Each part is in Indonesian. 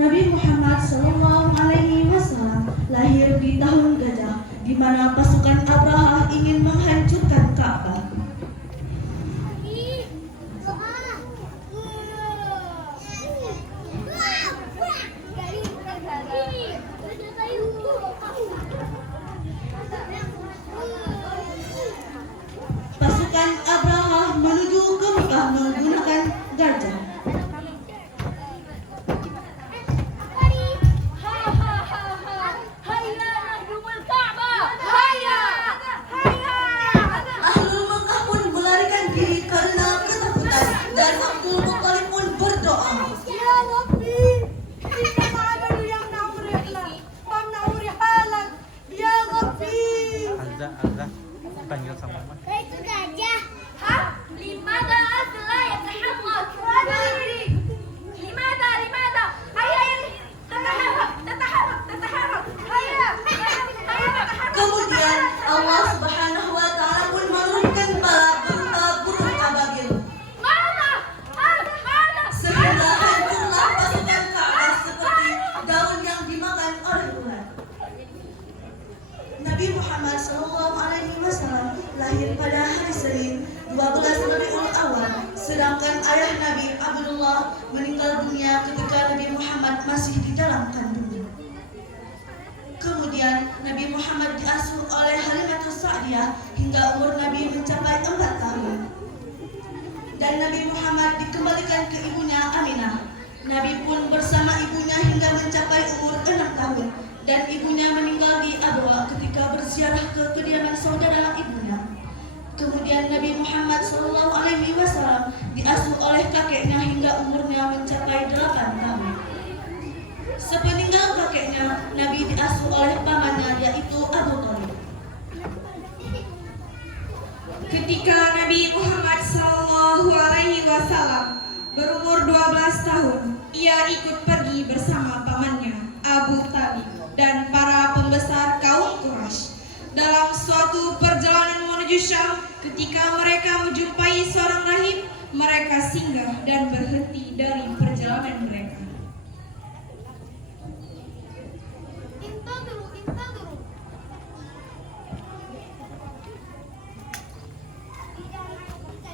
Nabi Muhammad SAW lahir di tahun Gajah, di mana pasukan Abraha ingin menghancurkan Ka'bah. Pasukan Abraha menuju ke Mekah menggunakan gajah. Ahlul Mekah pun melarikan diri karena ketakutan dan Abu Thalib pun berdoa. يا ربي إنك عمل يمنع رحلة وامنع رحالك يا ربي. Azza, panggil sama mama. Itu gajah. Hah? Limada la yataharrak? Limada? Hayya tataharrak. Hayya. Kemudian Allah Subhanahu wa taala pun menurunkan bala berupa burung ababil Mana? sehingga hancurlah pasukan Ka'bah seperti daun yang dimakan oleh ulat. Nabi Muhammad SAW lahir pada hari Senin 12 Rabiul Awal, sedangkan ayah Nabi Abdullah meninggal dunia ketika Nabi Muhammad masih di dalam kandungan. Kemudian Nabi Muhammad diasuh oleh Halimatus Sa'diyah hingga umur Nabi mencapai 4 tahun. Dan Nabi Muhammad dikembalikan ke ibunya Aminah. Nabi pun bersama ibunya hingga mencapai umur 6 tahun. Dan ibunya meninggal di Abwa ketika berziarah ke kediaman saudara ibunya. Kemudian Nabi Muhammad SAW diasuh oleh kakeknya hingga umurnya mencapai 8 tahun. Sepeninggal kakeknya, Nabi diasuh oleh pamannya yaitu Abu Thalib. Ketika Nabi Muhammad SAW berumur 12 tahun, ia ikut pergi bersama pamannya Abu Thalib dan para pembesar kaum Quraisy dalam suatu perjalanan menuju Syam. Ketika mereka menjumpai seorang rahib, mereka singgah dan berhenti dari perjalanan mereka. Intadru.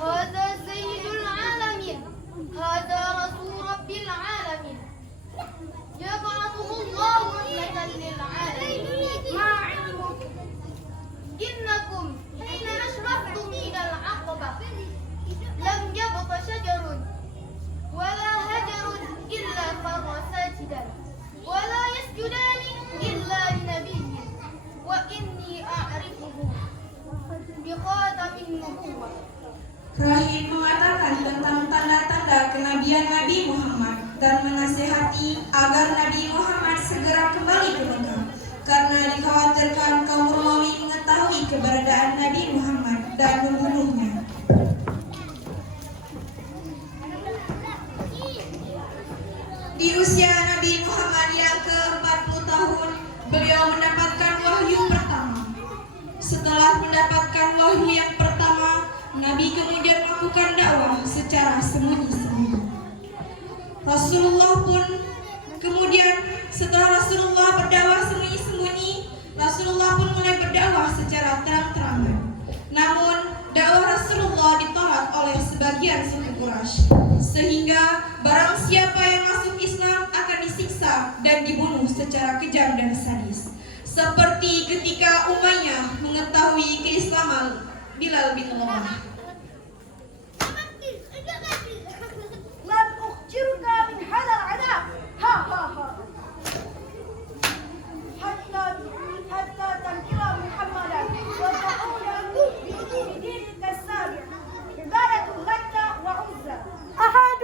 Hada sayyidul alamin. Hada rasul rabbil alamin. Yab'athuhullahu rahmatan lil alamin. Ma 'ilmuk innakum hina ashraftum ila al-'aqabah lam yabqa shajarun wala hajarun illa farra sajidan wala yasjudani illa linabiyyin wa inni a'rifuhu bikhatamin nubuwwah. Rahib mengatakan tentang tanda-tanda kenabian Nabi Muhammad dan menasihati agar Nabi Muhammad segera kembali ke Mekah karena dikhawatirkan kaum Romawi mengetahui keberadaan Nabi Muhammad dan membunuhnya. Di usia Nabi Muhammad yang ke-40 tahun, beliau mendapatkan wahyu pertama. Setelah mendapatkan wahyu yang pertama, Nabi kemudian melakukan dakwah secara sembunyi-sembunyi. Rasulullah pun kemudian setelah Rasulullah berdakwah sembunyi-sembunyi, Rasulullah pun mulai berdakwah secara terang-terangan. Namun dakwah Rasulullah ditolak oleh sebagian suku Quraisy, sehingga barang siapa yang masuk Islam akan disiksa dan dibunuh secara kejam dan sadis. Seperti ketika Umayyah mengetahui keislaman Bilal bin Rabah. لن أخجرك من هذا العذاب ها حتى تنكر محمدا وتعود بدينك السابق عبادة لك وعزى أحد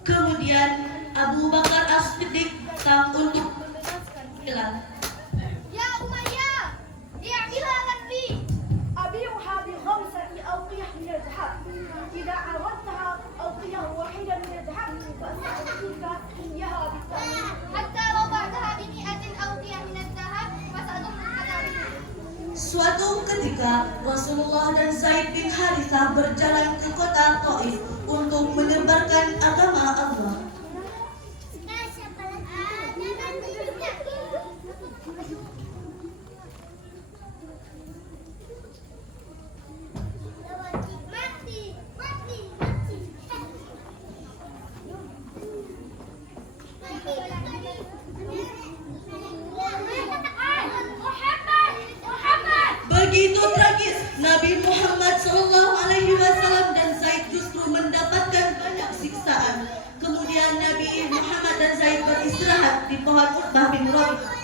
Kemudian Abu Bakar As-Siddiq datang untuk Bilal. يا أمية يا بلال النبي Suatu ketika Rasulullah dan Zaid bin Harithah berjalan ke kota Taif untuk menyebarkan agama Allah. Begitu tragis, Nabi Muhammad SAW dan Zaid justru mendapatkan banyak siksaan. Kemudian Nabi Muhammad dan Zaid beristirahat di pohon Utbah bin Rabi'ah.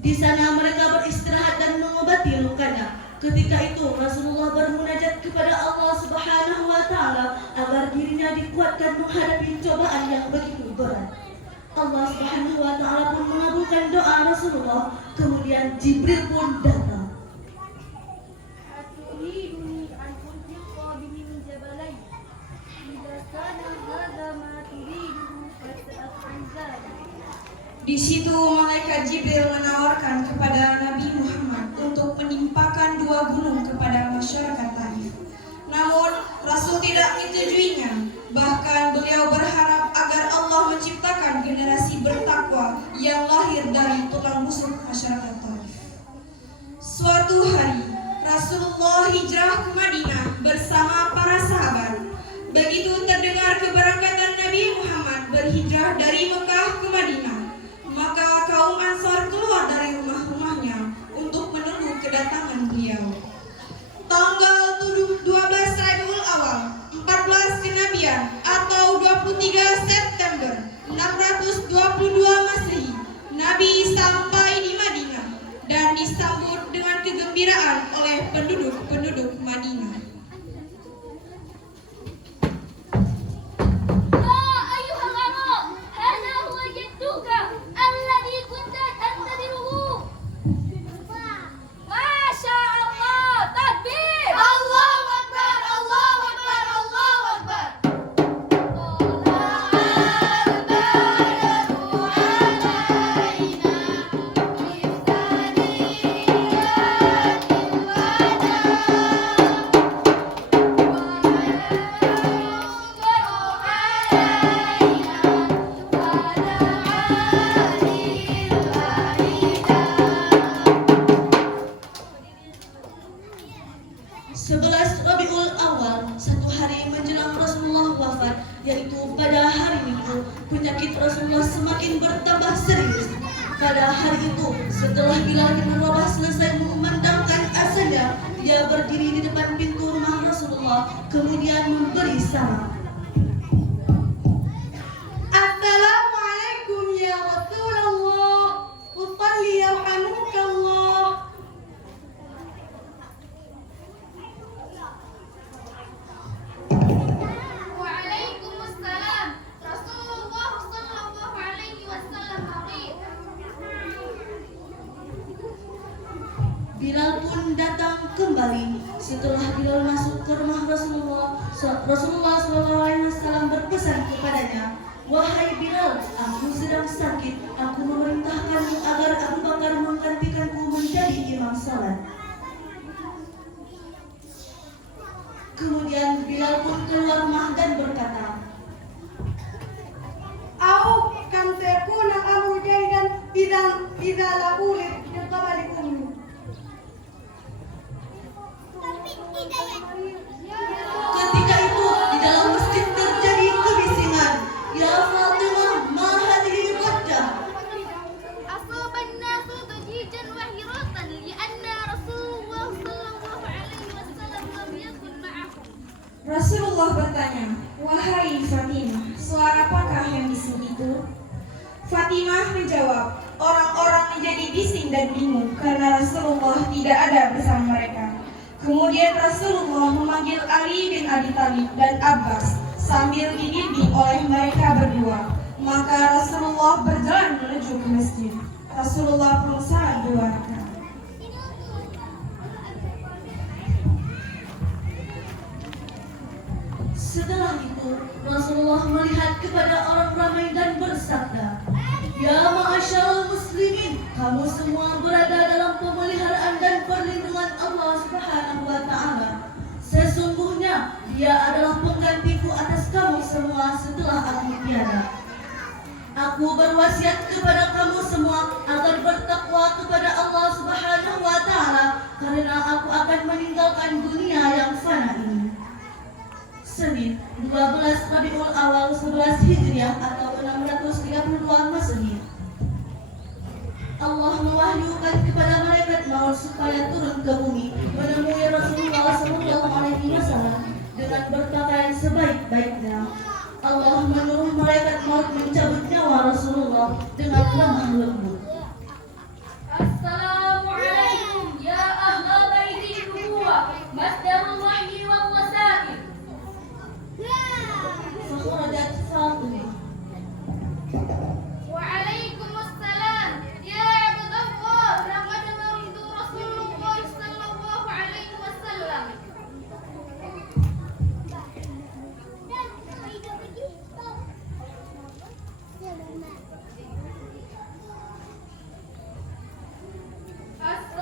Di sana mereka beristirahat dan mengobati lukanya. Ketika itu Rasulullah bermunajat kepada Allah Subhanahu wa taala agar dirinya dikuatkan menghadapi cobaan yang begitu berat. Allah Subhanahu wa taala pun mengabulkan doa Rasulullah. Kemudian Jibril pun datang. أتريدني أن أنفق به من جبلين إذا كان هذا ما تريده فسأفعل ذلك. Di situ malaikat Jibril menawarkan kepada Nabi Muhammad untuk menimpakan 2 gunung kepada masyarakat Taif. Namun Rasul tidak menyetujuinya. Bahkan beliau berharap agar Allah menciptakan generasi bertakwa yang lahir dari tulang rusuk masyarakat Taif. Suatu hari Rasulullah hijrah ke Madinah bersama para sahabat. Begitu terdengar keberangkatan Nabi Muhammad berhijrah dari Mekah ke Madinah, maka kaum Ansar keluar dari rumah-rumahnya untuk menunggu kedatangan beliau. Tanggal 12 Rabiul Awal 14 Kenabian atau 23 September 622 Masehi, Nabi sampai di Madinah dan disambut dengan kegembiraan oleh penduduk-penduduk Madinah. يا أيها الغراء هذا هو جدك الذي كنت تنتظره. ما شاء الله تكبير الله أكبر الله أكبر الله أكبر. طلع البدر علينا في ثنيات penyakit Rasulullah semakin bertambah serius. Pada hari itu, setelah Bilal bin Rabah selesai mengumandangkan azannya, dia berdiri di depan pintu rumah Rasulullah, kemudian memberi salam. Assalamualaikum ya Rasulullah, usalli yarhamukallah. Waalaikumsalam. Rasulullah sallallahu alaihi wasallam hadir. Bilal pun datang kembali. Setelah Bilal masuk ke rumah Rasulullah, Rasulullah SAW berpesan kepadanya, "Wahai Bilal, aku sedang sakit. Aku memerintahkanmu agar Abu Bakar menggantikanku menjadi imam salat." Kemudian Bilal pun keluar rumah dan berkata, أو كم سيكون الأمر جيدا إذا لا أولد من قبلكم. ketika itu di dalam masjid terjadi kebisingan. Ya Fatimah, ma hadhihi qaddah? أصاب الناس ضجيجا وهراطا لأن رسول الله صلى الله عليه وسلم لم يكن معهم. Rasulullah bertanya, "Wahai Fatimah, suara apakah yang bising itu?" Fatimah menjawab, "Orang-orang menjadi bising dan bingung karena Rasulullah tidak ada bersama mereka." Kemudian Rasulullah memanggil Ali bin Abi Thalib dan Abbas sambil dibimbing oleh mereka berdua. Maka Rasulullah berjalan menuju ke masjid. Rasulullah pun salat 2 rakaat. Setelah itu Rasulullah melihat kepada orang ramai dan bersabda, Ya ma'asyarul muslimin, kamu semua berada dalam pemeliharaan dan perlindungan Allah Subhanahu wa taala. Sesungguhnya Dia adalah penggantiku atas kamu semua setelah aku tiada. Aku berwasiat kepada kamu semua agar bertakwa kepada Allah Subhanahu wa taala karena aku akan meninggalkan dunia yang fana ini. Senin 12 Rabiul Awal 11 Hijriah atau 632 Masehi. Allah mewahyukan kepada malaikat maut supaya turun ke bumi menemui Rasulullah SAW dengan berpakaian sebaik-baiknya. Allah menyuruh malaikat maut mencabut nyawa Rasulullah dengan lemah lembut. Assalamualaikum ya ahla baiti nubuwah, masdarul wahyi wal wasail. Fakhrajat Fatimah. Waalaikumsalam ya Abdullah, Ramadan rindu Rasulullah sallallahu alaihi wasallam.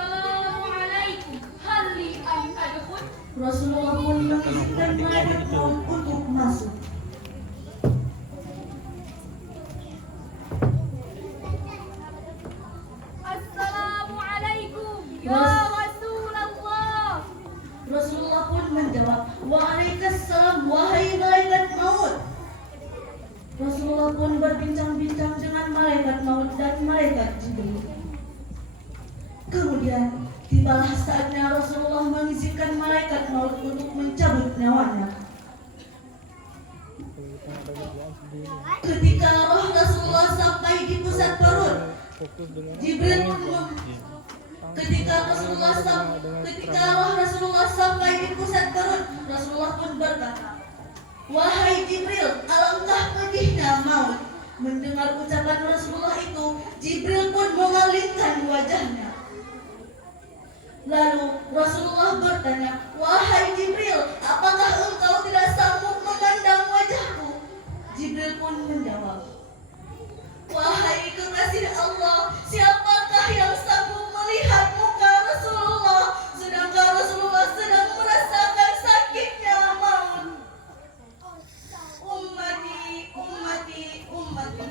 Assalamualaikum, hal li an adkhul? Rasulullah pun mengizinkan malaikat maut untuk masuk. Assalamualaikum ya Ras- Rasulullah. Rasulullah pun menjawab, "Waalaikumsalam wahai malaikat maut." Rasulullah pun berbincang-bincang dengan malaikat maut dan malaikat Jibril. Kemudian tibalah saatnya Rasulullah mengizinkan malaikat maut untuk mencabut nyawanya. Ketika roh Rasulullah sampai di pusat perut, Jibril pun ketika roh Rasulullah sampai di pusat perut, Rasulullah pun berkata, "Wahai Jibril, alangkah pedihnya maut." Mendengar ucapan Rasulullah itu, Jibril pun memalingkan wajahnya. Lalu Rasulullah bertanya, "Wahai Jibril, apakah engkau tidak sanggup memandang wajahku?" Jibril pun menjawab, "Wahai kekasih Allah, siapakah yang sanggup melihat muka Rasulullah sedangkan Rasulullah sedang merasakan sakitnya maut? Ummati, ummati, ummati."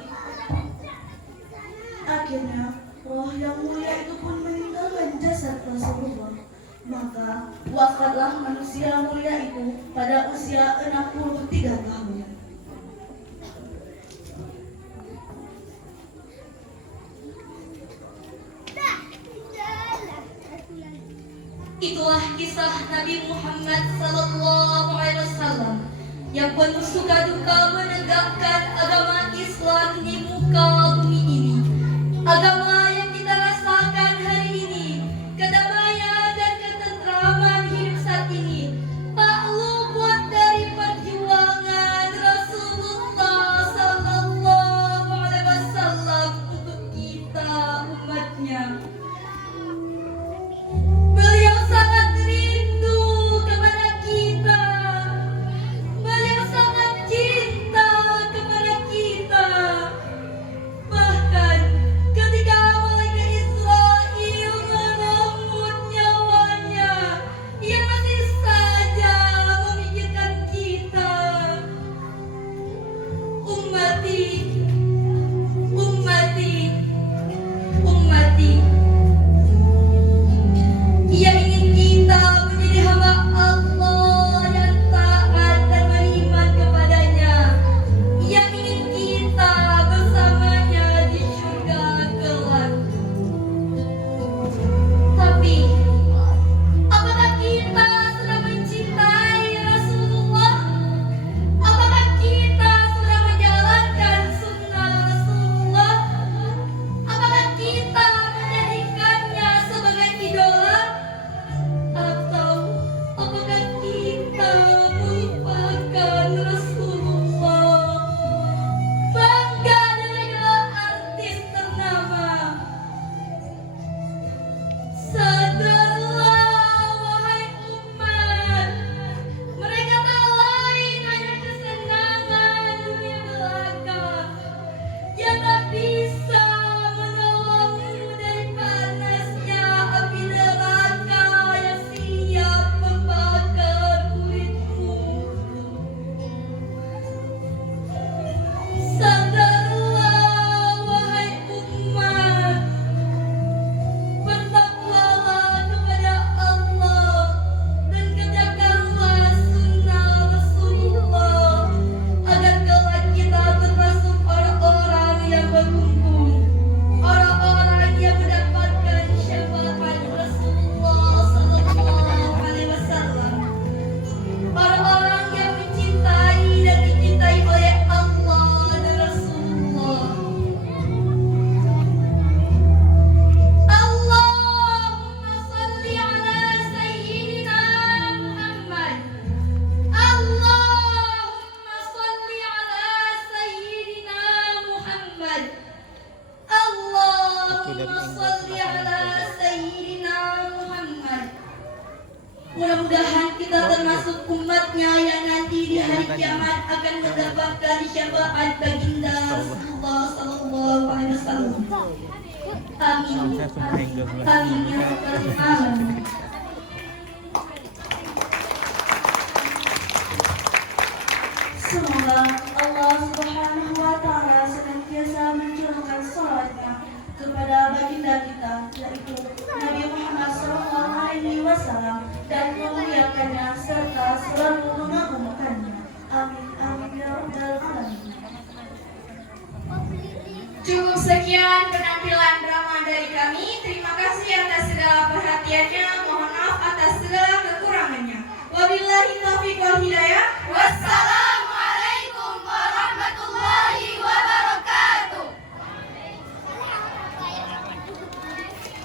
Akhirnya roh yang mulia itu pun meninggalkan jasad Rasulullah. Maka wafatlah manusia mulia itu pada usia 63 tahun. Itulah kisah Nabi Muhammad SAW yang penuh suka duka menegakkan agama Islam di muka bumi ini. Agama yang kita rasakan hari ini, kedamaian dan ketentraman hidup saat ini, tak luput dari perjuangan Rasulullah SAW untuk kita umatnya. Beliau sangat rindu kepada kita. Beliau sangat cinta kepada kita. Bahkan ketika dari Allahumma England sholli silahkan ala belajar. Sayyidina Muhammad. Mudah-mudahan kita termasuk umatnya yang nanti di hari kiamat akan mendapatkan syafaat baginda Rasulullah sallallahu alaihi wasallam. Amin. Saya semua English lah. Amin ya rabbal alamin. Semoga Allah Subhanahu wa Ta'ala senantiasa mencurahkan salatnya kepada baginda kita, yaitu Nabi Muhammad SAW, dan memuliakannya serta selalu mengagungkannya. Amin amin ya rabbal alamin. Cukup sekian penampilan drama dari kami. Terima kasih atas segala perhatiannya.